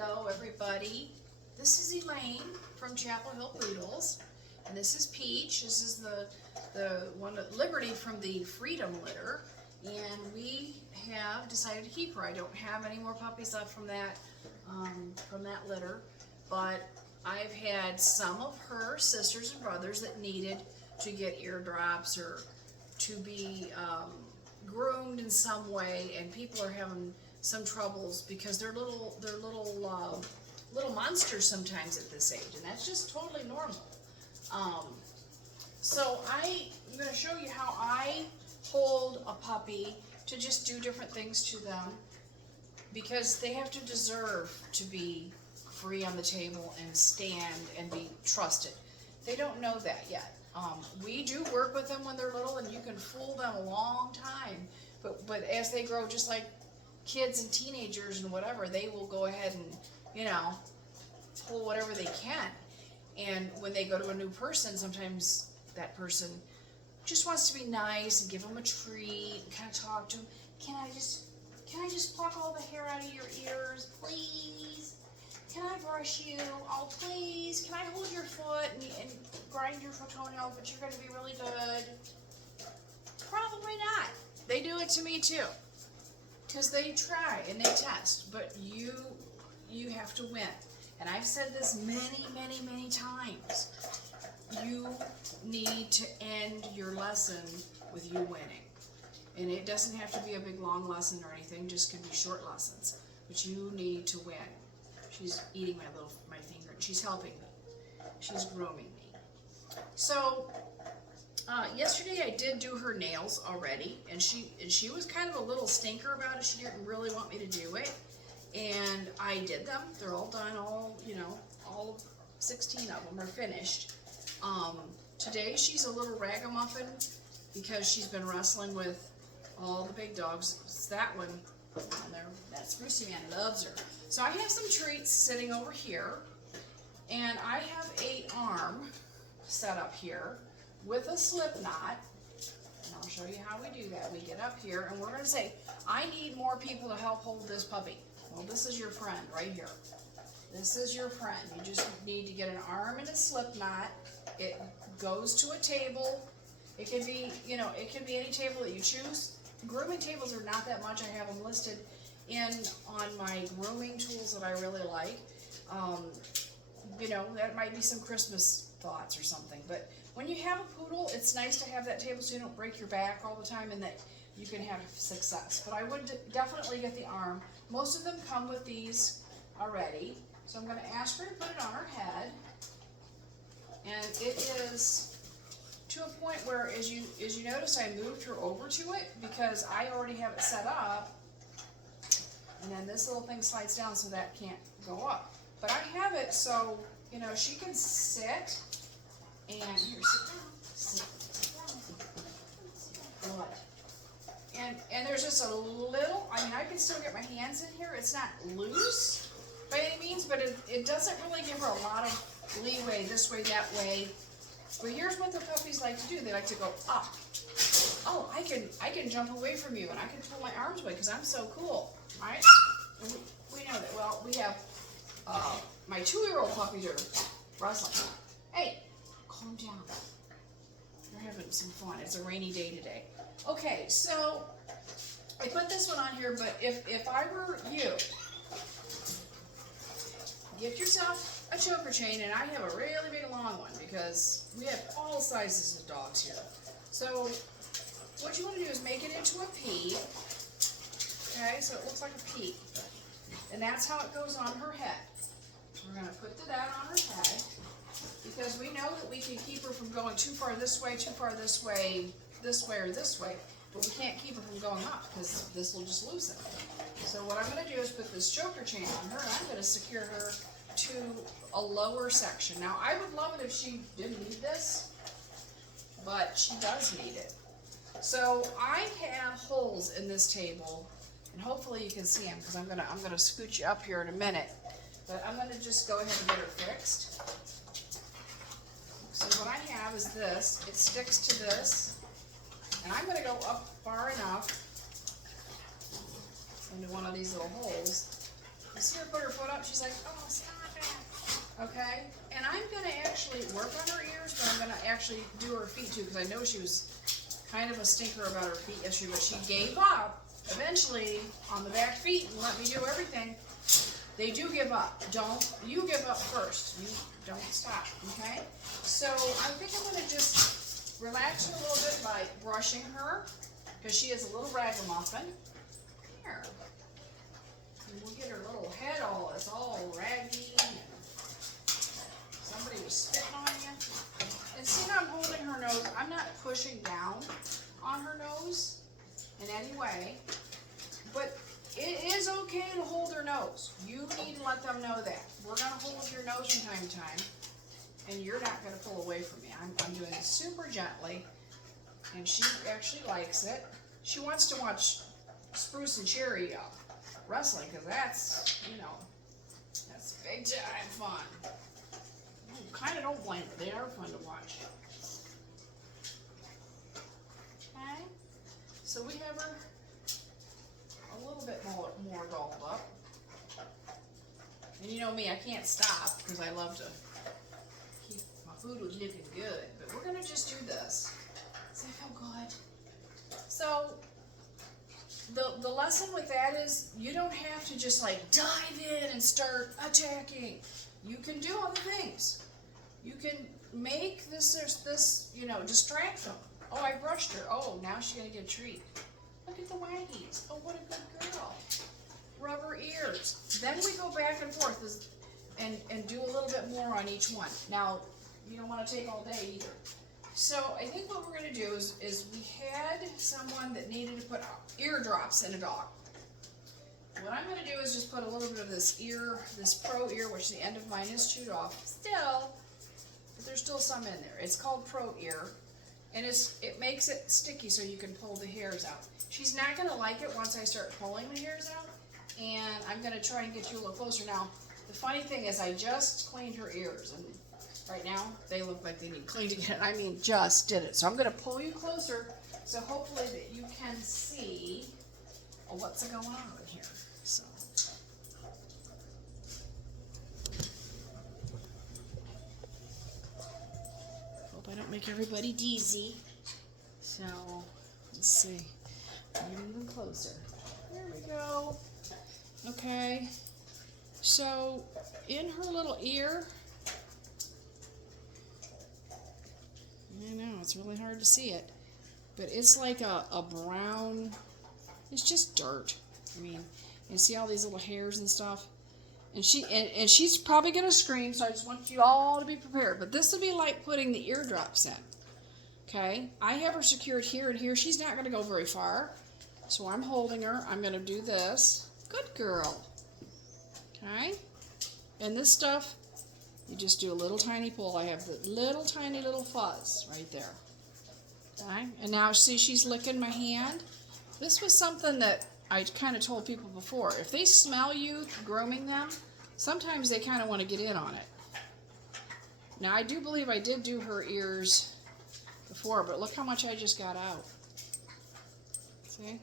Hello everybody, this is Elaine from Chapel Hill Poodles, and this is Peach. This is the one at Liberty from the Freedom litter, and we have decided to keep her. I don't have any more puppies left from that litter, but I've had some of her sisters and brothers that needed to get ear drops or to be groomed in some way, and people are having some troubles because they're little monsters sometimes at this age, and that's just totally normal. So I'm going to show you how I hold a puppy to just do different things to them, because they have to deserve to be free on the table and stand and be trusted. They don't know that yet. We do work with them when they're little, and you can fool them a long time, but as they grow, just like kids and teenagers and whatever, they will go ahead and, you know, pull whatever they can. And when they go to a new person, sometimes that person just wants to be nice and give them a treat and kind of talk to them. Can I just pluck all the hair out of your ears, please? Can I brush you? Oh, please. Can I hold your foot and grind your toenail, but you're going to be really good? Probably not. They do it to me too, because they try and they test, but you have to win. And I've said this many times. You need to end your lesson with you winning. And it doesn't have to be a big long lesson or anything, just can be short lessons. But you need to win. She's eating my finger. She's helping me. She's grooming me. So yesterday I did do her nails already, and she was kind of a little stinker about it. She didn't really want me to do it, and I did them. They're all done. All 16 of them are finished. Today she's a little ragamuffin because she's been wrestling with all the big dogs. It's that one down there. That Sprucey Man loves her. So I have some treats sitting over here, and I have a arm set up here with a slip knot, and I'll show you how we do that. We get up here, and we're going to say, I need more people to help hold this puppy. Well, this is your friend right here. This is your friend. You just need to get an arm and a slip knot. It goes to a table. It can be, it can be any table that you choose. Grooming tables are not that much. I have them listed on my grooming tools that I really like. That might be some Christmas thoughts or something, but when you have a poodle, it's nice to have that table so you don't break your back all the time and that you can have success. But I would definitely get the arm. Most of them come with these already. So I'm going to ask her to put it on her head. And it is to a point where, as you notice, I moved her over to it because I already have it set up. And then this little thing slides down so that can't go up. But I have it so, she can sit. And here, sit down. What? And there's just a little, I can still get my hands in here. It's not loose by any means, but it doesn't really give her a lot of leeway this way, that way. But here's what the puppies like to do. They like to go up. Oh, I can jump away from you, and I can pull my arms away because I'm so cool, right? We know that. Well, we have my 2-year-old puppies are wrestling. Hey, calm down. We're having some fun. It's a rainy day today. Okay, so I put this one on here, but if I were you, get yourself a choker chain, and I have a really big long one because we have all sizes of dogs here. So what you want to do is make it into a P. Okay, so it looks like a P. And that's how it goes on her head. We're going to put that on her head because we know that we can keep her from going too far this way, or this way, but we can't keep her from going up because this will just loosen. So what I'm going to do is put this choker chain on her, and I'm going to secure her to a lower section. Now, I would love it if she didn't need this, but she does need it. So I have holes in this table, and hopefully you can see them because I'm gonna scoot you up here in a minute. But I'm gonna just go ahead and get her fixed. So what I have is this. It sticks to this, and I'm gonna go up far enough into one of these little holes You see her put her foot up? She's like, oh, stop it. Okay? And I'm going to actually work on her ears, but I'm going to actually do her feet too, because I know she was kind of a stinker about her feet yesterday, but she gave up eventually on the back feet and let me do everything. They do give up. Don't you give up first. You don't stop, okay? So I think I'm going to just relax her a little bit by brushing her, because she is a little ragamuffin. Here. And we'll get her little head it's all raggy. And somebody was spitting on you. And see how I'm holding her nose? I'm not pushing down on her nose in any way, but it is okay to hold her nose. You need to let them know that. We're going to hold your nose from time to time, and you're not going to pull away from me. I'm doing it super gently, and she actually likes it. She wants to watch Spruce and Cherry wrestling, because that's, that's big time fun. Kind of don't blame her. They are fun to watch. Okay, so we have her a little bit more dolled up. And you know me, I can't stop because I love to keep my food looking good. But we're going to just do this. Does that feel good? So the lesson with that is you don't have to just like dive in and start attacking. You can do other things. You can make this, distract them. Oh, I brushed her. Oh, now she's going to get a treat. Look at the waggies. Oh, what a good girl. Rub her ears. Then we go back and forth and do a little bit more on each one. Now, you don't want to take all day either. So I think what we're going to do is we had someone that needed to put ear drops in a dog. What I'm going to do is just put a little bit of this Pro Ear, which the end of mine is chewed off still, but there's still some in there. It's called Pro Ear, and it makes it sticky so you can pull the hairs out. She's not going to like it once I start pulling the hairs out, and I'm going to try and get you a little closer. Now, the funny thing is I just cleaned her ears, and right now they look like they need cleaning again. I mean, just did it. So I'm going to pull you closer so hopefully that you can see what's going on here. So. Hope I don't make everybody dizzy. So, let's see. Get even closer. There we go. Okay. So, in her little ear, I know, it's really hard to see it, but it's like a brown, it's just dirt. I mean, you see all these little hairs and stuff? And she's probably going to scream, so I just want you all to be prepared. But this will be like putting the eardrops in. Okay? I have her secured here and here. She's not going to go very far. So I'm holding her. I'm going to do this. Good girl. Okay? And this stuff, you just do a little tiny pull. I have the little tiny little fuzz right there. Okay? And now see, she's licking my hand. This was something that I kind of told people before. If they smell you grooming them, sometimes they kind of want to get in on it. Now, I do believe I did do her ears before, but look how much I just got out. See?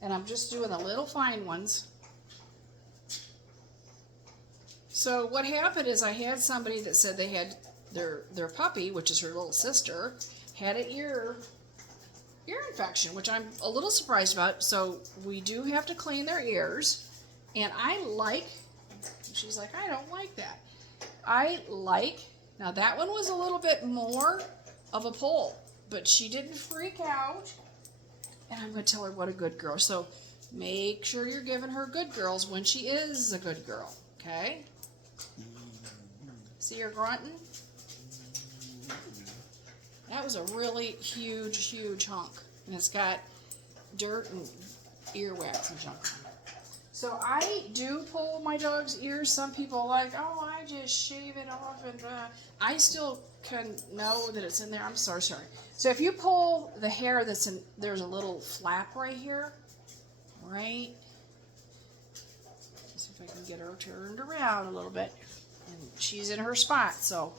And I'm just doing the little fine ones. So what happened is I had somebody that said they had their puppy, which is her little sister, had an ear infection, which I'm a little surprised about. So we do have to clean their ears. And she's like, I don't like that. Now that one was a little bit more of a pull, but she didn't freak out. And I'm going to tell her what a good girl. So make sure you're giving her good girls when she is a good girl. Okay? See her grunting? That was a really huge, huge hunk. And it's got dirt and earwax and junk on it. So I do pull my dog's ears. Some people are like, oh, I just shave it off. And I still can know that it's in there. I'm sorry. So if you pull the hair that's in, there's a little flap right here. Right? Let's see if I can get her turned around a little bit. And she's in her spot, so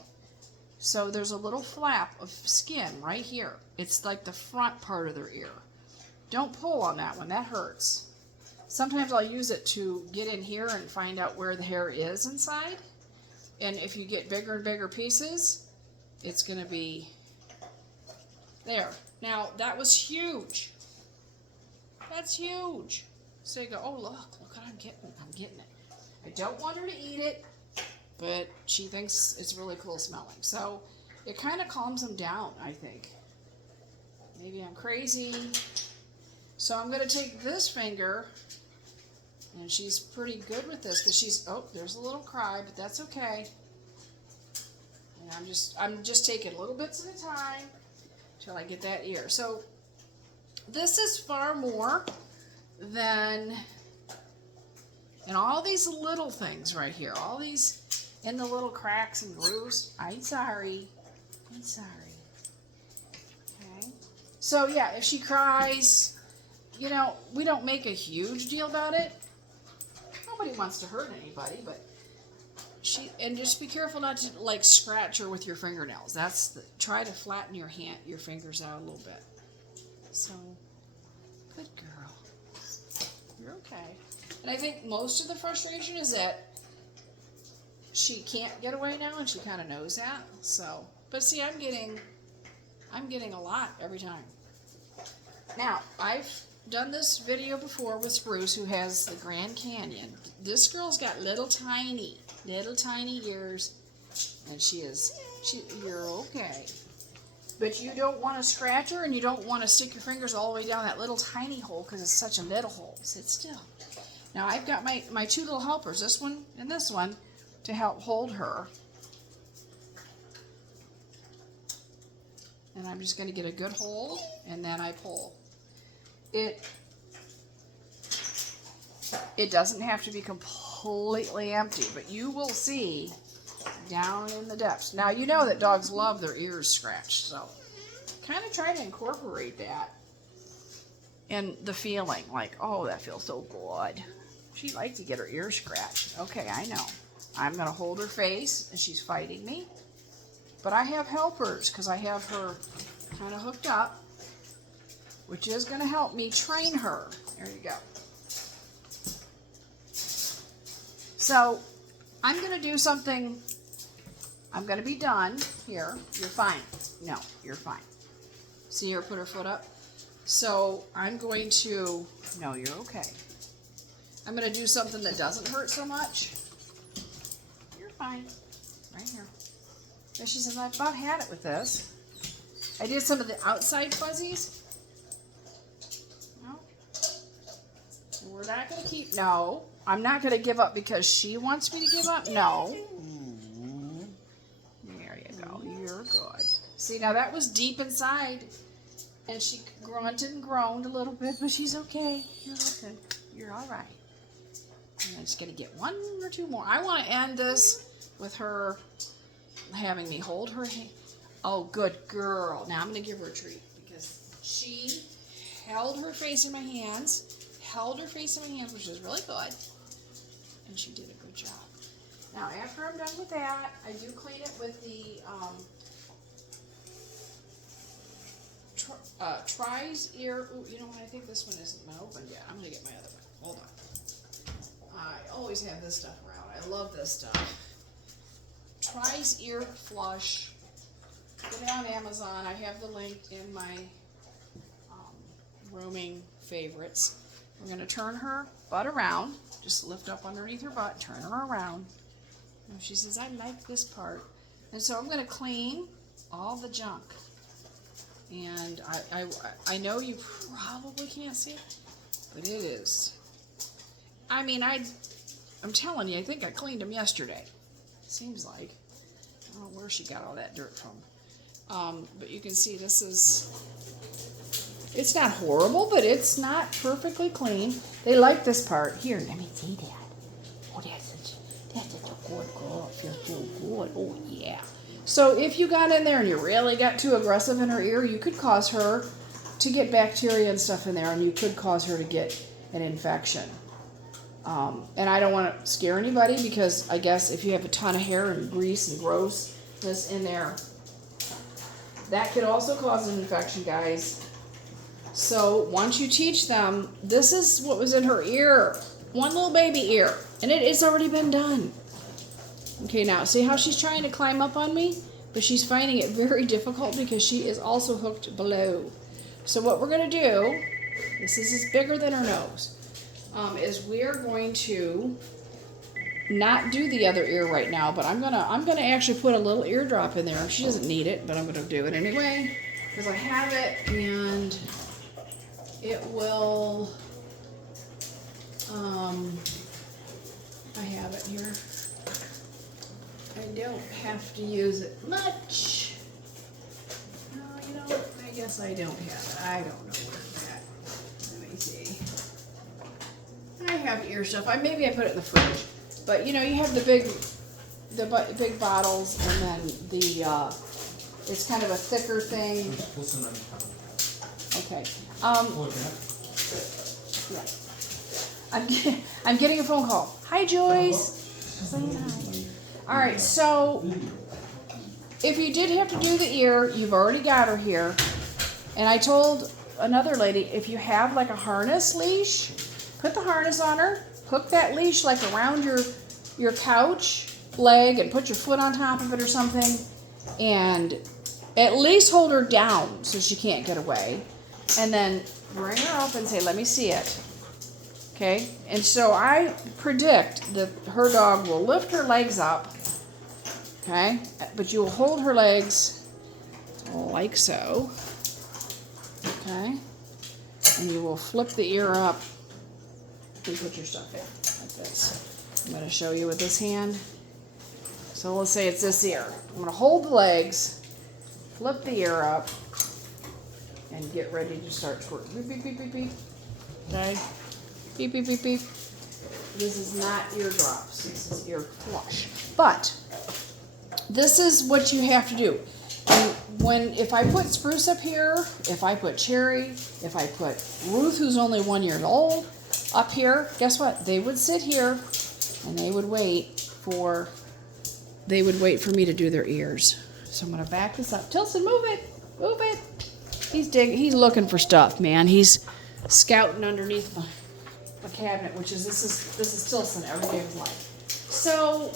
there's a little flap of skin right here. It's like the front part of their ear. Don't pull on that one. That hurts. sometimes I'll use it to get in here and find out where the hair is inside. And if you get bigger and bigger pieces, it's going to be there. Now, that was huge. That's huge. So you go, oh, look what I'm getting. I'm getting it. I don't want her to eat it, but she thinks it's really cool smelling. So it kind of calms them down, I think. Maybe I'm crazy. So I'm going to take this finger, and she's pretty good with this because she's, oh, there's a little cry, but that's okay. And I'm just taking little bits at a time till I get that ear. So this is far more than, and all these little things right here, all these in the little cracks and grooves. I'm sorry. Okay. So yeah, if she cries, you know, we don't make a huge deal about it. Nobody wants to hurt anybody, but and just be careful not to like scratch her with your fingernails. Try to flatten your fingers out a little bit. So, good girl. You're okay. And I think most of the frustration is that she can't get away now, and she kind of knows that. So, but see, I'm getting a lot every time. Now, I've done this video before with Spruce, who has the Grand Canyon. This girl's got little tiny ears, and you're okay. But you don't want to scratch her, and you don't want to stick your fingers all the way down that little tiny hole because it's such a little hole. Sit still. Now I've got my two little helpers, this one and this one, to help hold her. And I'm just going to get a good hold, and then I pull. It doesn't have to be completely empty, but you will see down in the depths. Now, you know that dogs love their ears scratched, so kind of try to incorporate that in the feeling, like, oh, that feels so good. She'd like to get her ears scratched. Okay, I know. I'm going to hold her face, and she's fighting me. But I have helpers, because I have her kind of hooked up, which is going to help me train her. There you go. So, I'm going to do something. I'm going to be done. Here, you're fine. No, you're fine. See her put her foot up? So, I'm going to, no, you're okay. I'm going to do something that doesn't hurt so much. You're fine. Right here. And she says, I've about had it with this. I did some of the outside fuzzies. No. We're not going to keep, no. I'm not going to give up because she wants me to give up. No. There you go. You're good. See, now that was deep inside. And she grunted and groaned a little bit, but she's okay. You're okay. You're all right. And I'm just going to get one or two more. I want to end this with her having me hold her hand. Oh, good girl. Now I'm going to give her a treat because she held her face in my hands, which is really good, and she did a good job. Now, after I'm done with that, I do clean it with the Tries ear. Ooh, you know what? I think this one isn't been opened yet. I'm going to get my other one. Hold on. I always have this stuff around. I love this stuff. Tries ear flush. Get it on Amazon. I have the link in my rooming favorites. We're going to turn her butt around. Just lift up underneath her butt. Turn her around. And she says, I like this part. And so I'm going to clean all the junk. And I know you probably can't see it, but it is. I mean, I'm telling you, I think I cleaned them yesterday. Seems like. I don't know where she got all that dirt from. But you can see this is, it's not horrible, but it's not perfectly clean. They like this part. Here, let me see that. Oh, that's such a good girl. It feels so good. Oh, yeah. So if you got in there and you really got too aggressive in her ear, you could cause her to get bacteria and stuff in there, and you could cause her to get an infection. And I don't want to scare anybody because I guess if you have a ton of hair and grease and grossness in there, that could also cause an infection, guys. So once you teach them, this is what was in her ear. One little baby ear. And it's already been done. Okay, now see how she's trying to climb up on me? But she's finding it very difficult because she is also hooked below. So what we're going to do, this is bigger than her nose, is we're going to not do the other ear right now, but I'm gonna actually put a little eardrop in there. She doesn't need it, but I'm gonna do it anyway because I have it, and it will. I have it here. I don't have to use it much. No, you know, I guess I don't have it. I don't know where it's at. Let me see. I have ear stuff. Maybe I put it in the fridge. But you know, you have the big bottles, and then the it's kind of a thicker thing. Okay. Yeah. I'm getting a phone call. Hi, Joyce. Saying hi. All right. So if you did have to do the ear, you've already got her here. And I told another lady, if you have like a harness leash, put the harness on her. Hook that leash like around your couch leg and put your foot on top of it or something, and at least hold her down so she can't get away, and then bring her up and say, let me see it. Okay, and so I predict that her dog will lift her legs up, okay, but you will hold her legs like so, okay, and you will flip the ear up and put your stuff in like this. I'm going to show you with this hand. So let's say it's this ear. I'm going to hold the legs, flip the ear up, and get ready to start twerking. Beep, beep, beep, beep, beep. Okay? Beep, beep, beep, beep. This is not eardrops. This is ear flush. But this is what you have to do. And if I put Spruce up here, if I put Cherry, if I put Ruth, who's only 1 year old, up here, guess what? They would sit here and they would wait for me to do their ears. So I'm gonna back this up. Tilson, move it, move it. He's looking for stuff, man. He's scouting underneath the cabinet, which is this is Tilson every day of his life. So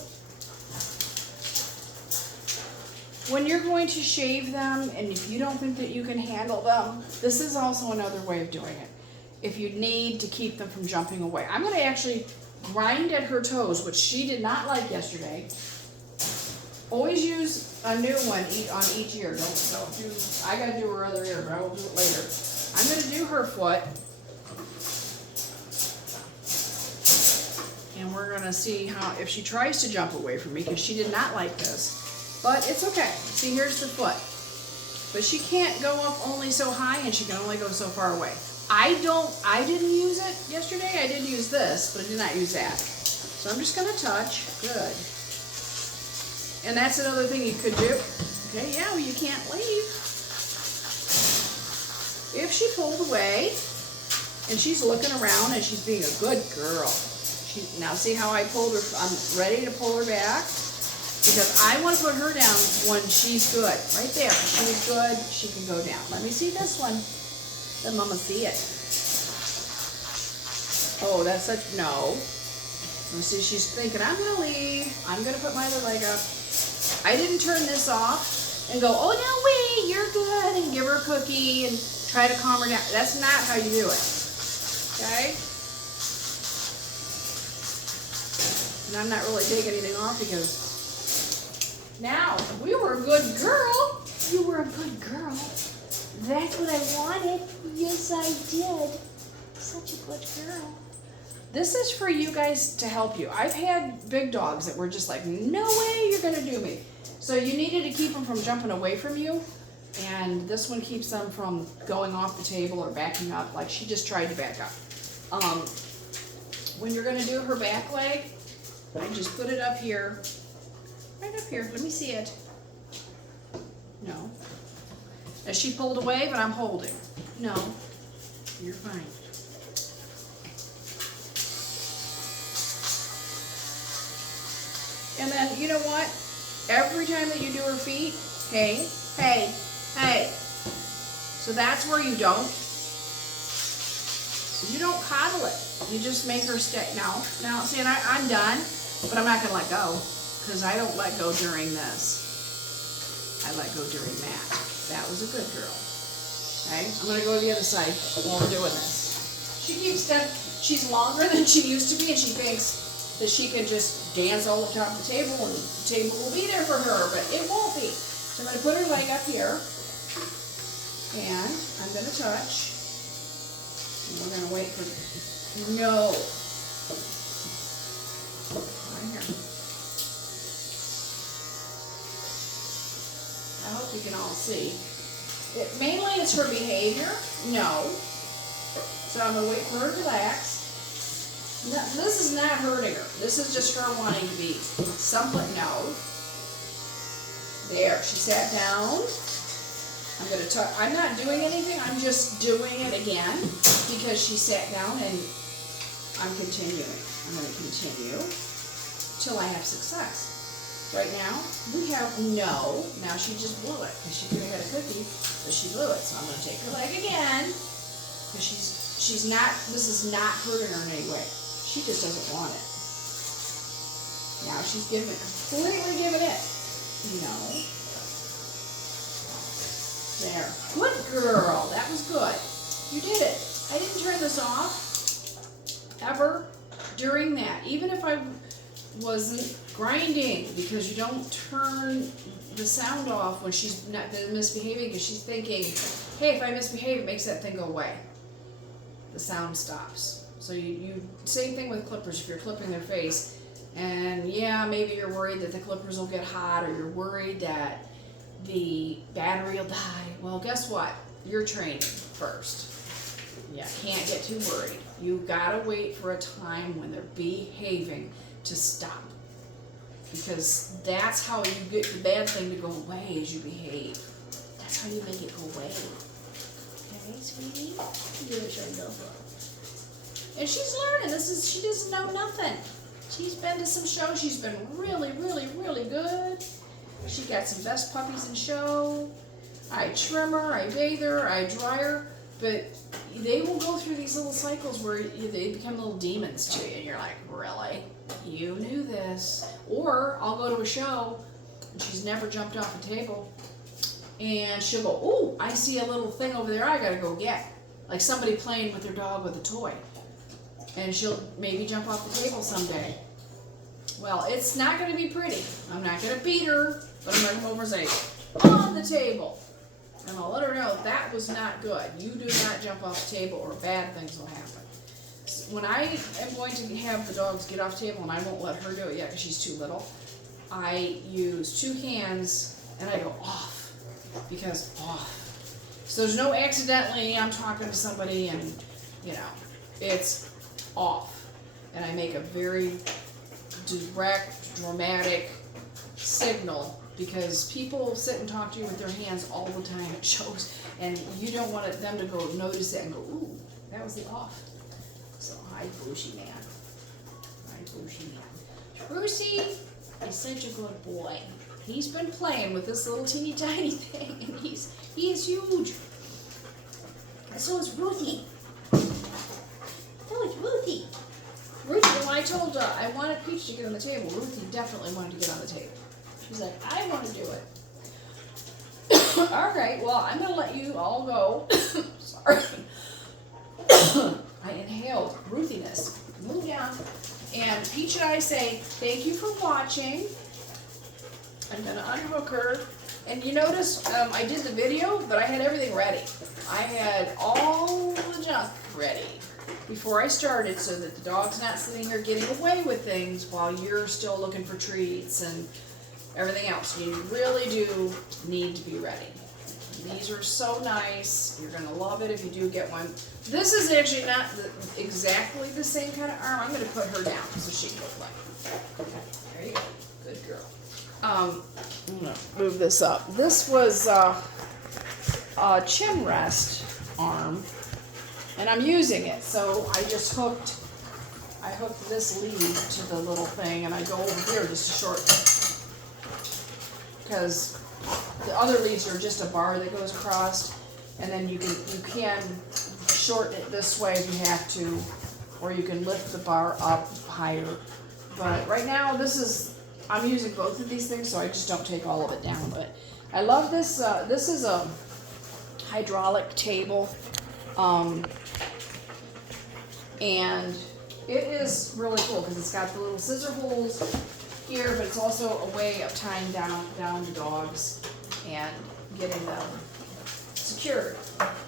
when you're going to shave them, and if you don't think that you can handle them, this is also another way of doing it. If you need to keep them from jumping away, I'm going to actually grind at her toes, which she did not like yesterday. Always use a new one on each ear. Don't do. I got to do her other ear, but I will do it later. I'm going to do her foot, and we're going to see if she tries to jump away from me, because she did not like this. But it's okay. See, here's the foot. But she can't go up only so high, and she can only go so far away. I didn't use it yesterday. I did use this, but I did not use that. So I'm just going to touch. Good. And that's another thing you could do. Okay, yeah, well, you can't leave. If she pulled away, and she's looking around, and she's being a good girl. Now see how I pulled her? I'm ready to pull her back, because I want to put her down when she's good. Right there. She's good. She can go down. Let me see this one. Let Mama see it. Oh, that's such, no. You see, she's thinking, I'm going to leave. I'm going to put my other leg up. I didn't turn this off and go, oh, no, wait, you're good, and give her a cookie and try to calm her down. That's not how you do it. Okay? And I'm not really taking anything off, because now, we were a good girl. You were a good girl. That's what I wanted. Yes, I did. Such a good girl. This is for you guys to help you. I've had big dogs that were just like, no way you're going to do me. So you needed to keep them from jumping away from you. And this one keeps them from going off the table or backing up. Like she just tried to back up. When you're going to do her back leg, I just put it up here. Right up here. Let me see it. No. As she pulled away, but I'm holding. No. You're fine. And then, you know what? Every time that you do her feet, hey, hey, hey. So that's where you don't. You don't coddle it. You just make her stay. Now, see, and I'm done, but I'm not going to let go, because I don't let go during this. I let go during that. That was a good girl. Okay, I'm going to go to the other side while we're doing this. She keeps she's longer than she used to be, and she thinks that she can just dance all the top of the table, and the table will be there for her, but it won't be. So I'm going to put her leg up here, and I'm going to touch. And we're going to wait for, no. Right here. I hope you can all see. Mainly it's her behavior, no. So I'm going to wait for her to relax. No, this is not hurting her. This is just her wanting to be somewhat, no. There, she sat down. I'm going to touch, I'm not doing anything, I'm just doing it again because she sat down, and I'm continuing. I'm going to continue till I have success. Right now, we have no. Now she just blew it because she could have had a cookie, but she blew it. So I'm going to take her leg again because she's not, this is not hurting her in any way. She just doesn't want it. Now she's completely giving it. No. There. Good girl. That was good. You did it. I didn't turn this off ever during that. Even if I wasn't grinding, because you don't turn the sound off when she's not misbehaving, because she's thinking, hey, if I misbehave, it makes that thing go away. The sound stops. So you same thing with clippers. If you're clipping their face, and yeah, maybe you're worried that the clippers will get hot, or you're worried that the battery will die. Well, guess what? You're training first. Yeah, can't get too worried. You've got to wait for a time when they're behaving to stop. Because that's how you get the bad thing to go away, is you behave. That's how you make it go away. Okay, sweetie? Yes, I love her. And she's learning. She doesn't know nothing. She's been to some shows. She's been really, really, really good. She got some best puppies in show. I trim her, I bathe her, I dry her, but they will go through these little cycles where they become little demons to you, and you're like, really? You knew this. Or I'll go to a show, and she's never jumped off a table, and she'll go, oh, I see a little thing over there I gotta go get. Like somebody playing with their dog with a toy. And she'll maybe jump off the table someday. Well, it's not gonna be pretty. I'm not gonna beat her, but I'm gonna come over and say, on the table. And I'll let her know that was not good. You do not jump off the table, or bad things will happen. When I am going to have the dogs get off the table, and I won't let her do it yet because she's too little, I use 2 hands and I go off, because off. So there's no accidentally I'm talking to somebody and, it's off. And I make a very direct, dramatic signal, because people sit and talk to you with their hands all the time at shows, and you don't want them to go notice it and go, ooh, that was the off. So hi, Bushy man. Hi, Bushy man. Brucey is such a good boy. He's been playing with this little teeny tiny thing, and he is huge. And so is Ruthie. So is Ruthie. Ruthie, when I told I wanted Peach to get on the table, Ruthie definitely wanted to get on the table. She's like, I want to do it. All right, well, I'm going to let you all go. Sorry. I inhaled Ruthiness. Move down. And Peach and I say, thank you for watching. I'm going to unhook her. And you notice I did the video, but I had everything ready. I had all the junk ready before I started, so that the dog's not sitting here getting away with things while you're still looking for treats and everything else. You really do need to be ready. These are so nice. You're going to love it if you do get one. This is actually not exactly the same kind of arm. I'm going to put her down so she can go play. There you go. Good girl. I'm going to move this up. This was a chin rest arm, and I'm using it. So I just hooked this lead to the little thing, and I go over here just a short, because the other leads are just a bar that goes across, and then you can shorten it this way if you have to, or you can lift the bar up higher. But right now, I'm using both of these things, so I just don't take all of it down. But I love this. This is a hydraulic table, and it is really cool because it's got the little scissor holes here, but it's also a way of tying down the dogs and getting them secured.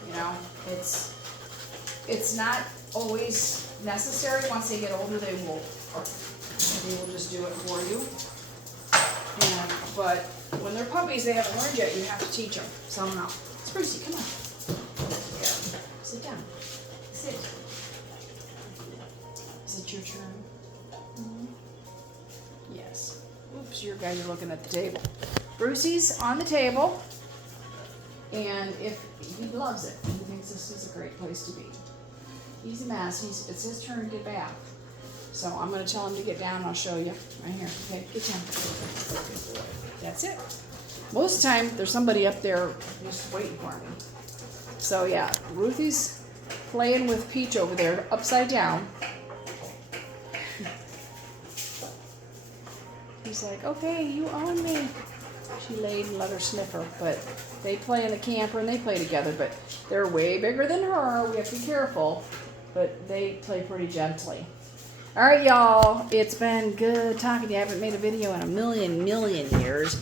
You know, it's not always necessary. Once they get older, they will just do it for you. But when they're puppies, they haven't learned yet. You have to teach them somehow. Sprucey, come on. Here, sit down. Sit. Is it your turn? Mm-hmm. Yes. Oops, you guys are looking at the table. Brucey's on the table, and if he loves it, he thinks this is a great place to be. He's a mess. It's his turn to get bath. So I'm going to tell him to get down, and I'll show you. Right here. Okay, get down. Good boy. That's it. Most of the time, there's somebody up there just waiting for me. So yeah, Ruthie's playing with Peach over there, upside down. He's like, okay, you own me. She laid and let her sniff her, but they play in the camper and they play together, but they're way bigger than her. We have to be careful, but they play pretty gently. All right, y'all, it's been good talking to you. I haven't made a video in a million years,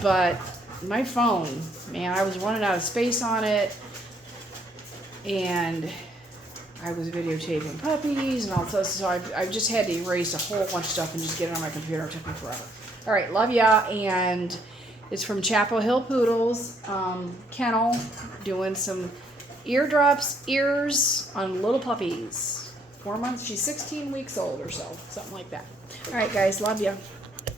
but my phone, man, I was running out of space on it, and I was videotaping puppies and all this, so I just had to erase a whole bunch of stuff and just get it on my computer. It took me forever. All right, love ya, and it's from Chapel Hill Poodles kennel, doing some ears on little puppies. 4 months, she's 16 weeks old or so, something like that. All right, guys, love ya.